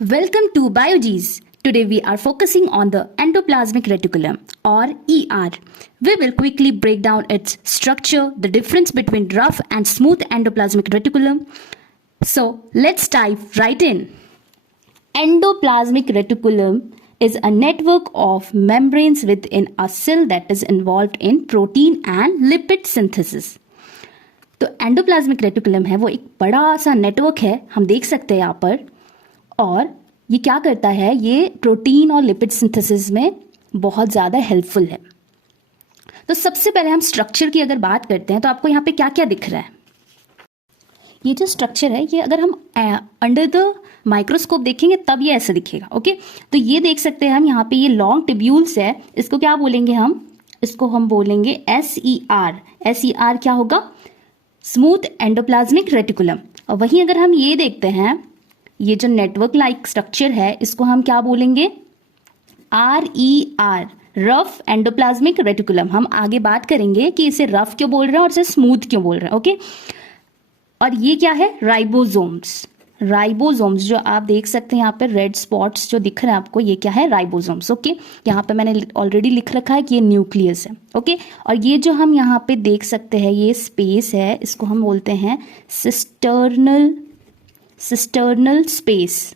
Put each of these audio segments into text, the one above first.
Welcome to BioGs. Today we are focusing on the endoplasmic reticulum or ER. We will quickly break down its structure, the difference between rough and smooth endoplasmic reticulum. So let's dive right in. Endoplasmic reticulum is a network of membranes within a cell that is involved in protein and lipid synthesis. तो endoplasmic reticulum है वो एक बड़ा सा network है, हम देख सकते हैं यहाँ पर, और ये क्या करता है, ये प्रोटीन और लिपिड सिंथेसिस में बहुत ज़्यादा हेल्पफुल है। तो सबसे पहले हम स्ट्रक्चर की अगर बात करते हैं तो आपको यहाँ पे क्या क्या दिख रहा है। ये जो स्ट्रक्चर है ये अगर हम अंडर द माइक्रोस्कोप देखेंगे तब ये ऐसे दिखेगा। ओके, तो ये देख सकते हैं हम यहाँ पे, ये लॉन्ग ट्यूब्यूल्स है, इसको क्या बोलेंगे हम, इसको हम बोलेंगे SER। SER क्या होगा, स्मूथ एंडोप्लाज्मिक रेटिकुलम। और वहीं अगर हम ये देखते हैं, ये जो नेटवर्क लाइक स्ट्रक्चर है इसको हम क्या बोलेंगे, RER, रफ एंडोप्लाज्मिक रेटिकुलम। हम आगे बात करेंगे कि इसे रफ क्यों बोल रहे हैं और इसे स्मूथ क्यों बोल रहे हैं। ओके, और ये क्या है, राइबोसोम्स। राइबोसोम्स जो आप देख सकते हैं यहाँ पे रेड स्पॉट्स जो दिख रहे हैं आपको, ये क्या है, राइबोसोम्स। ओके, यहाँ पे मैंने ऑलरेडी लिख रखा है कि ये न्यूक्लियस है। ओके, और ये जो हम यहाँ पे देख सकते हैं ये स्पेस है, इसको हम बोलते हैं सिस्टर्नल स्पेस।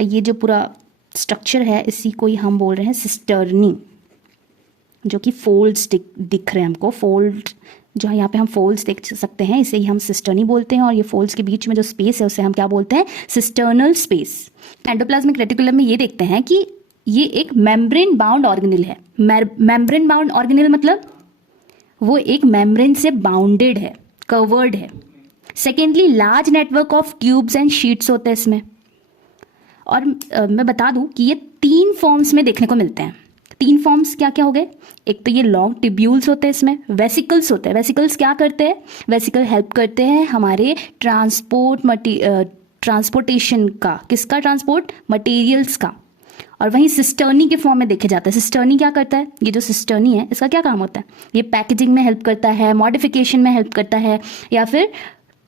ये जो पूरा स्ट्रक्चर है इसी को ही हम बोल रहे हैं सिस्टर्नी, जो कि फोल्ड्स दिख रहे हैं हमको, फोल्ड जो है यहाँ पे हम फोल्ड्स देख सकते हैं, इसे ही हम सिस्टर्नी बोलते हैं। और ये फोल्ड्स के बीच में जो स्पेस है उसे हम क्या बोलते हैं, सिस्टर्नल स्पेस। एंडोप्लाज्मिक रेटिकुलम में ये देखते हैं कि ये एक मेम्ब्रेन बाउंड ऑर्गेनेल है। मेम्ब्रेन बाउंड ऑर्गेनेल मतलब वो एक मेम्ब्रेन से बाउंडेड है, कवर्ड है। Secondly, large network of tubes and sheets होते हैं इसमें। और मैं बता दूं कि ये 3 फॉर्म्स में देखने को मिलते हैं। 3 फॉर्म्स क्या क्या हो गए, एक तो ये लॉन्ग ट्यूब्यूल्स होते हैं, इसमें वेसिकल्स होते हैं। वेसिकल्स क्या करते हैं, वेसिकल हेल्प करते हैं हमारे ट्रांसपोर्टेशन का, किसका ट्रांसपोर्ट, मटेरियल्स का। और वहीं सिस्टर्नी के फॉर्म में देखे जाता है। सिस्टर्नी क्या करता है, ये जो सिस्टर्नी है इसका क्या काम होता है, ये पैकेजिंग में हेल्प करता है, मॉडिफिकेशन में हेल्प करता है, या फिर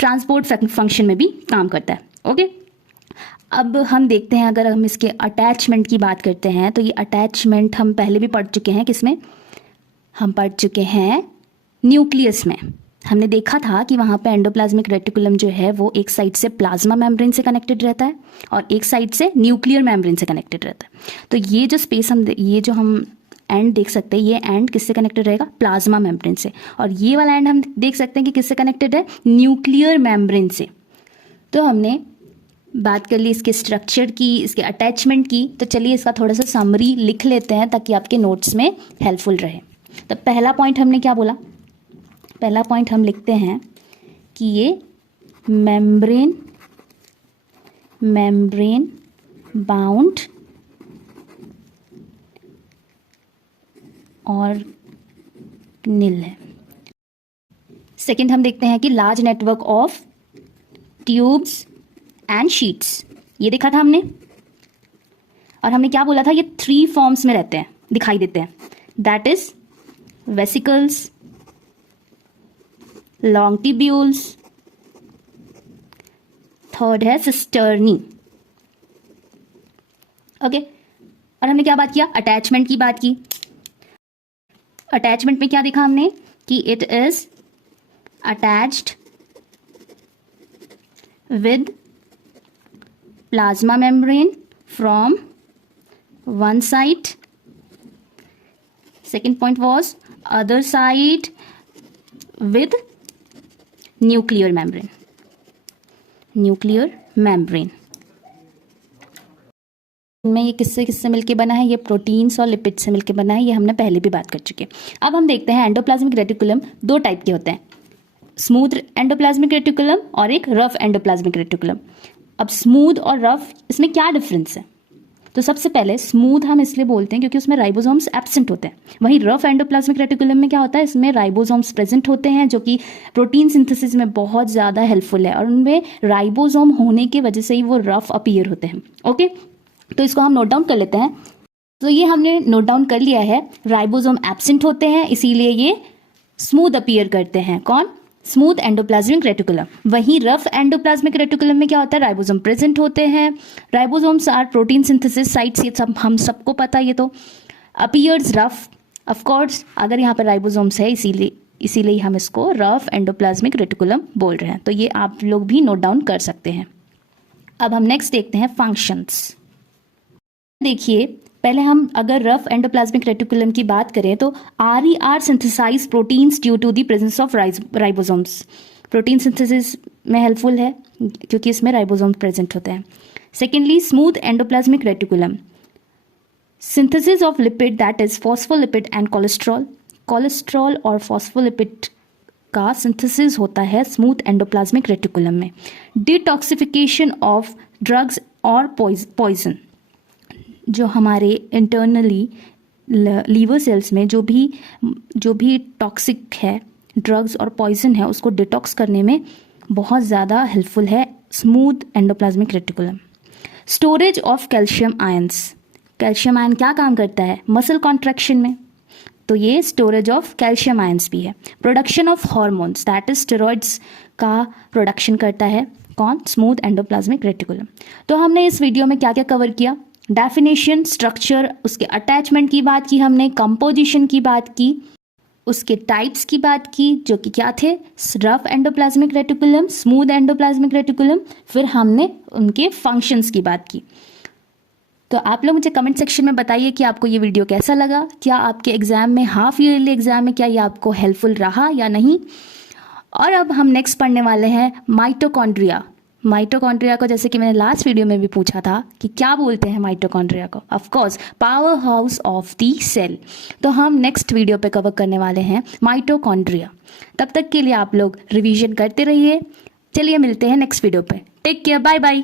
ट्रांसपोर्ट फंक्शन में भी काम करता है। ओके, अब हम देखते हैं, अगर हम इसके अटैचमेंट की बात करते हैं तो ये अटैचमेंट हम पहले भी पढ़ चुके हैं। किसमें हम पढ़ चुके हैं, न्यूक्लियस में। हमने देखा था कि वहाँ पे एंडोप्लाज्मिक रेटिकुलम जो है वो एक साइड से प्लाज्मा मेम्ब्रेन से कनेक्टेड रहता है और एक साइड से न्यूक्लियर मेम्ब्रेन से कनेक्टेड रहता है। तो ये जो स्पेस ये जो हम एंड देख सकते हैं, ये एंड किससे कनेक्टेड रहेगा, प्लाज्मा मेम्ब्रेन से। और ये वाला एंड हम देख सकते हैं कि किससे कनेक्टेड है, न्यूक्लियर मेम्ब्रेन से। तो हमने बात कर ली इसके स्ट्रक्चर की, इसके अटैचमेंट की। तो चलिए इसका थोड़ा सा समरी लिख लेते हैं ताकि आपके नोट्स में हेल्पफुल रहे। तो पहला पॉइंट हमने क्या बोला, पहला पॉइंट हम लिखते हैं कि ये मेम्ब्रेन बाउंड ऑर्गेनेल है। सेकंड हम देखते हैं कि large network of tubes and sheets, ये देखा था हमने। और हमने क्या बोला था, ये 3 फॉर्म्स में रहते हैं, दिखाई देते हैं। That is vesicles, long tubules, third है सिस्टर्नी। ओके, और हमने क्या बात किया, अटैचमेंट की बात की। अटैचमेंट में क्या देखा हमने कि it is attached with plasma membrane from one side. Second point was other side with nuclear membrane. में ये किससे मिलके बना है, ये प्रोटीन्स और लिपिड से मिलके बना है, ये हमने पहले भी बात कर चुके हैं। अब हम देखते हैं एंडोप्लाज्मिक रेटिकुलम 2 टाइप के होते हैं, स्मूथ एंडोप्लाज्मिक रेटिकुलम और एक रफ एंडोप्लाज्मिक रेटिकुलम। अब स्मूथ और रफ, इसमें क्या डिफरेंस है, तो सबसे पहले स्मूथ हम इसलिए बोलते हैं क्योंकि उसमें राइबोसोम्स एब्सेंट होते हैं। वहीं रफ एंडोप्लाज्मिक रेटिकुलम में क्या होता है, इसमें राइबोसोम्स प्रेजेंट होते हैं जो कि प्रोटीन सिंथेसिस में बहुत ज़्यादा हेल्पफुल है, और उनमें राइबोसोम होने की वजह से ही वो रफ अपीयर होते हैं। ओके, तो इसको हम नोट डाउन कर लेते हैं। तो ये हमने नोट डाउन कर लिया है, राइबोसोम एब्सेंट होते हैं इसीलिए ये स्मूथ अपीयर करते हैं। कौन, स्मूथ एंडोप्लाज्मिक रेटिकुलम। वहीं रफ एंडोप्लाज्मिक रेटिकुलम में क्या होता है, राइबोसोम प्रेजेंट होते हैं। Ribosomes are protein synthesis sites, ये सब हम सबको पता है ये तो। अपीयर्स रफ, ऑफ कोर्स अगर यहाँ पर राइबोसोम्स है इसीलिए हम इसको रफ एंडोप्लाज्मिक रेटिकुलम बोल रहे हैं, तो ये आप लोग भी नोट डाउन कर सकते हैं। अब हम नेक्स्ट देखते हैं फंक्शंस। देखिए पहले हम अगर रफ एंडोप्लाज्मिक रेटिकुलम की बात करें तो RER synthesise proteins due to the presence of ribosomes. Protein synthesis में हेल्पफुल है क्योंकि इसमें राइबोसोम्स प्रेजेंट होते हैं। Secondly smooth endoplasmic reticulum, synthesis of lipid that is phospholipid and cholesterol. Cholesterol और फॉस्फोलिपिड का सिंथेसिस होता है स्मूथ एंडोप्लाज्मिक रेटिकुलम में। डिटॉक्सिफिकेशन ऑफ ड्रग्स और पॉइजन, जो हमारे इंटरनली लीवर सेल्स में जो भी टॉक्सिक है, ड्रग्स और पॉइजन है, उसको डिटॉक्स करने में बहुत ज़्यादा हेल्पफुल है smooth endoplasmic reticulum. Storage of calcium ions, calcium ion क्या काम करता है, मसल कॉन्ट्रैक्शन में, तो ये स्टोरेज ऑफ कैल्शियम आयंस भी है। Production of hormones that is steroids का प्रोडक्शन करता है कौन, स्मूथ एंडोप्लाज्मिक रेटिकुलम। तो हमने इस वीडियो में क्या क्या कवर किया, डेफिनेशन, स्ट्रक्चर, उसके अटैचमेंट की बात की हमने, कंपोजिशन की बात की, उसके टाइप्स की बात की जो कि क्या थे, rough endoplasmic reticulum, smooth endoplasmic reticulum, फिर हमने उनके फंक्शंस की बात की। तो आप लोग मुझे कमेंट सेक्शन में बताइए कि आपको ये वीडियो कैसा लगा, क्या आपके एग्जाम में, हाफ ईयरली एग्जाम में क्या ये आपको हेल्पफुल रहा या नहीं। और अब हम नेक्स्ट पढ़ने वाले हैं माइटोकॉन्ड्रिया। माइटोकॉन्ड्रिया को जैसे कि मैंने लास्ट वीडियो में भी पूछा था कि क्या बोलते हैं माइटोकॉन्ड्रिया को, of course power house of the cell. तो हम नेक्स्ट वीडियो पे कवर करने वाले हैं माइटोकॉन्ड्रिया। तब तक के लिए आप लोग रिवीजन करते रहिए। चलिए मिलते हैं नेक्स्ट वीडियो पे, टेक केयर, बाय बाय।